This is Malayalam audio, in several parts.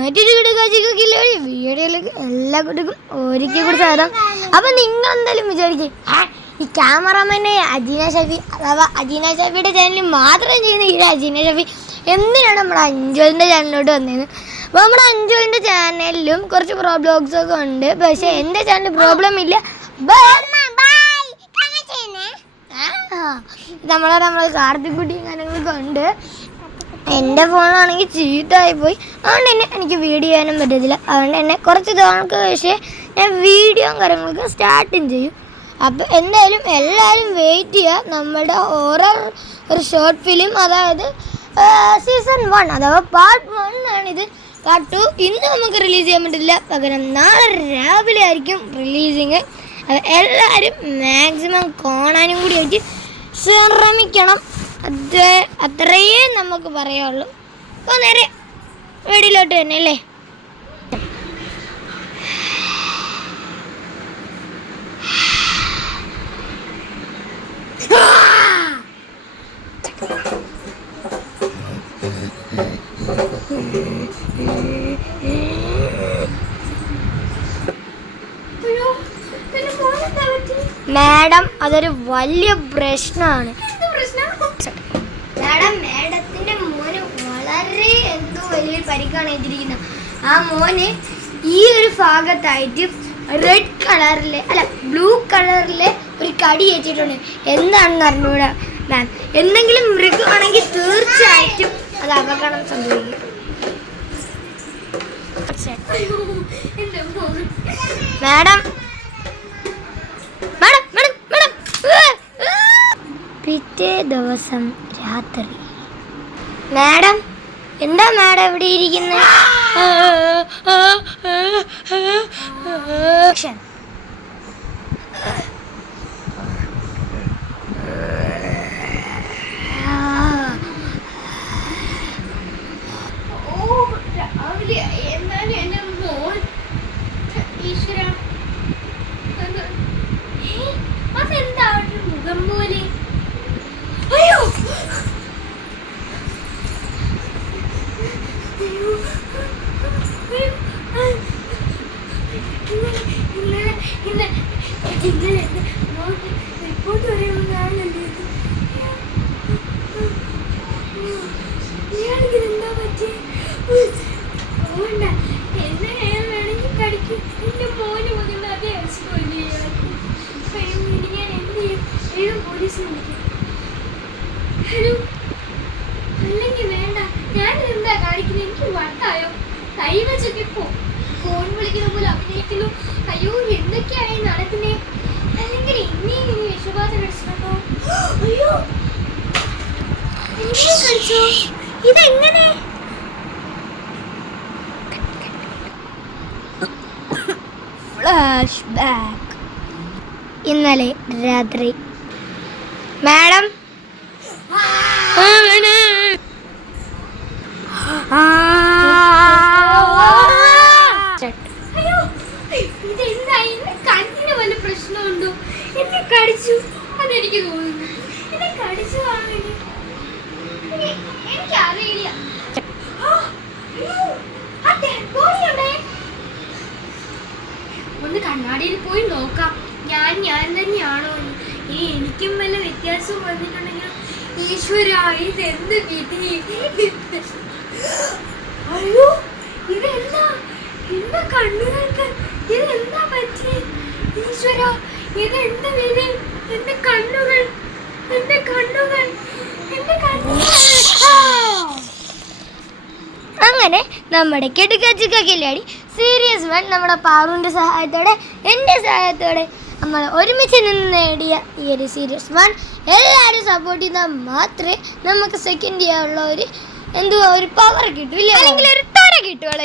മറ്റൊരു വീഡിയോയിലേക്ക് എല്ലാ കുട്ടിക്കും ഒരിക്കൽ കൂടി സാധനം. അപ്പം നിങ്ങൾ എന്തായാലും വിചാരിക്കും ഈ ക്യാമറമാനെ അജീന ഷഫി അഥവാ അജീന ഷഫിയുടെ ചാനലിൽ മാത്രം ചെയ്യുന്ന ഈ അജീന ഷഫി എന്തിനാണ് നമ്മുടെ അഞ്ജുലിൻ്റെ ചാനലിലോട്ട് വന്നത്? അപ്പോൾ നമ്മുടെ അഞ്ജുലിൻ്റെ ചാനലിലും കുറച്ച് പ്രോബ്ലംസ് ഒക്കെ ഉണ്ട്, പക്ഷേ എൻ്റെ ചാനലിൽ പ്രോബ്ലം ഇല്ല. നമ്മളെ കാർത്തിക്കുട്ടിയും കാര്യങ്ങളൊക്കെ ഉണ്ട്. എൻ്റെ ഫോണാണെങ്കിൽ ചീത്തയായിപ്പോയി, അതുകൊണ്ട് തന്നെ എനിക്ക് വീഡിയോ ചെയ്യാനും പറ്റത്തില്ല. അതുകൊണ്ട് തന്നെ കുറച്ച് തവണക്ക് പക്ഷേ ഞാൻ വീഡിയോയും കാര്യങ്ങളൊക്കെ സ്റ്റാർട്ടും ചെയ്യും. അപ്പോൾ എന്തായാലും എല്ലാവരും വെയിറ്റ് ചെയ്യുക. നമ്മുടെ ഹൊറർ ഒരു ഷോർട്ട് ഫിലിം, അതായത് സീസൺ 1 അഥവാ പാർട്ട് 1 ആണിത്. പാർട്ട് 2 ഇന്ന് നമുക്ക് റിലീസ് ചെയ്യാൻ പറ്റില്ല, പകരം നാളെ രാവിലെ ആയിരിക്കും റിലീസിങ്. അത് എല്ലാവരും മാക്സിമം കാണാനും കൂടി ആയിട്ട് ശ്രമിക്കണം. അത്രയേ നമുക്ക് പറയാനുള്ളൂ. അപ്പോൾ നേരെ വീഡിയോയിലോട്ട് തന്നെ അല്ലേ. മാഡം, അതൊരു വലിയ പ്രശ്നമാണ്. മാഡത്തിന്റെ മോന് വളരെ എന്തോ വലിയൊരു പരിക്കാണ് ഏറ്റിരിക്കുന്നത്. ആ മോന് ഈ ഒരു ഭാഗത്തായിട്ട് റെഡ് കളറിലെ ബ്ലൂ കളറിലെ ഒരു കടി ഏറ്റിട്ടുണ്ട്. എന്താണെന്ന് അറിഞ്ഞൂടാ മാം. എന്തെങ്കിലും മൃഗമാണെങ്കിൽ തീർച്ചയായിട്ടും അത് അപകടം സംഭവിക്കും. മാഡം മാഡം മാഡം മാഡം പിറ്റേ ദിവസം രാത്രി. മാഡം, എന്താ മാഡം ഇവിടെ ഇരിക്കുന്നത്? അല്ലെങ്കിൽ വേണ്ട, ഞാനിതെന്താ കാണിക്കുന്നത്? എനിക്ക് വട്ടായോ? കൈ വെച്ചൊക്കെ ഫോൺ വിളിക്കുന്ന പോലെ അഭിനയിക്കുന്നു. അയ്യോ, എന്തൊക്കെയായി നടക്കുന്നേ? അല്ലെങ്കിൽ ഇനി വിഷബാധ കഴിച്ചിട്ടുണ്ടോ? അയ്യോ, കഴിച്ചോ? ഇതെങ്ങനെ? Flash back. ഇന്നലെ രാത്രി. മാഡം, അയ്യോ, ഇതെന്താ? എന്നെ കണ്ണിന് വല്ല പ്രശ്നമുണ്ടോ? എന്നെ കടിച്ചു, അതെനിക്ക് തോന്നുന്നു. എന്നെ കടിച്ചു എനിക്കറിയില്ല. ഒന്ന് കണ്ണാടിയിൽ പോയി നോക്കാം, ഞാൻ തന്നെയാണോ എന്ന്. എനിക്കും വല്ല വ്യത്യാസവും വന്നിട്ടുണ്ടെങ്കിൽ ഈശ്വര, ഇതെന്ത് വിധി? അയ്യോ, ഇതെന്താ? എന്റെ കണ്ണുകൾക്ക് ഇതെന്താ പറ്റി? ഈശ്വര, ഇതെന്ത് വിധി? എന്റെ കണ്ണുകൾ, എന്റെ കണ്ണുകൾ, എന്റെ കണ്ണുകൾ. അങ്ങനെ നമ്മുടെ കിടുക്കാച്ചിക്കാക്കില്ലാടി സീരീസ് 1 നമ്മുടെ പാറുവിൻ്റെ സഹായത്തോടെ എൻ്റെ സഹായത്തോടെ നമ്മൾ ഒരുമിച്ച് നിന്ന് നേടിയ ഈ ഒരു സീരീസ് 1 എല്ലാവരും സപ്പോർട്ട് ചെയ്താൽ മാത്രമേ നമുക്ക് സെക്കൻഡ് ചെയ്യാനുള്ള ഒരു പവർ കിട്ടൂല, അല്ലെങ്കിൽ ഒരു ത്വര കിട്ടുള്ളൂ.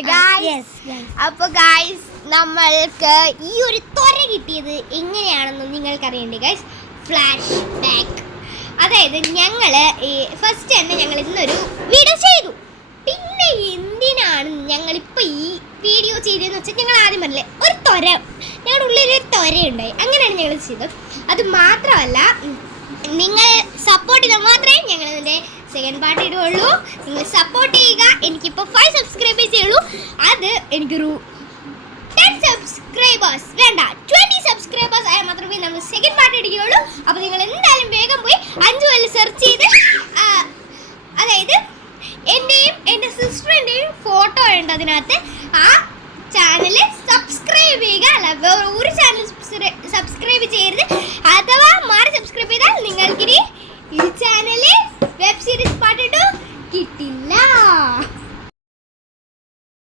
അപ്പോൾ ഗായ്സ്, നമ്മൾക്ക് ഈ ഒരു ത്വര കിട്ടിയത് എങ്ങനെയാണെന്ന് നിങ്ങൾക്കറിയണ്ടേ ഗായ്സ്? Flash back. അതായത് ഞങ്ങൾ ഫസ്റ്റ് തന്നെ ഞങ്ങൾ ഇന്നൊരു വീഡിയോ ചെയ്തു. പിന്നെ എന്തിനാണ് ഞങ്ങളിപ്പോൾ ഈ വീഡിയോ ചെയ്തതെന്ന് വെച്ചാൽ, ഞങ്ങൾ ആദ്യം പറഞ്ഞില്ലേ ഒരു ത്വര, ഞങ്ങളുടെ ഉള്ളിലൊരു ത്വരയുണ്ടായി. അങ്ങനെയാണ് ഞങ്ങൾ ചെയ്തത്. അത് മാത്രമല്ല, നിങ്ങൾ സപ്പോർട്ട് ചെയ്താൽ മാത്രമേ ഞങ്ങളിതിൻ്റെ സെക്കൻഡ് പാർട്ട് ഇടുകയുള്ളൂ. നിങ്ങൾ സപ്പോർട്ട് ചെയ്യുക. എനിക്കിപ്പോൾ 5 സബ്സ്ക്രൈബേഴ്സേ ഉള്ളൂ. അത് എനിക്കൊരു 10 സബ്സ്ക്രൈബേഴ്സ് വേണ്ട, 20 സബ്സ്ക്രൈബേഴ്സ് ആയാൽ മാത്രമേ നമ്മൾ സെക്കൻഡ് പാർട്ട് ഇടുകയുള്ളൂ. അപ്പോൾ നിങ്ങൾ എന്തായാലും വേഗം പോയി 5 വല്ല സെർച്ച് ചെയ്ത്, അതായത് എൻ്റെയും എൻ്റെ സിസ്റ്ററിൻ്റെയും ഫോട്ടോ ഉണ്ട് അതിനകത്ത്.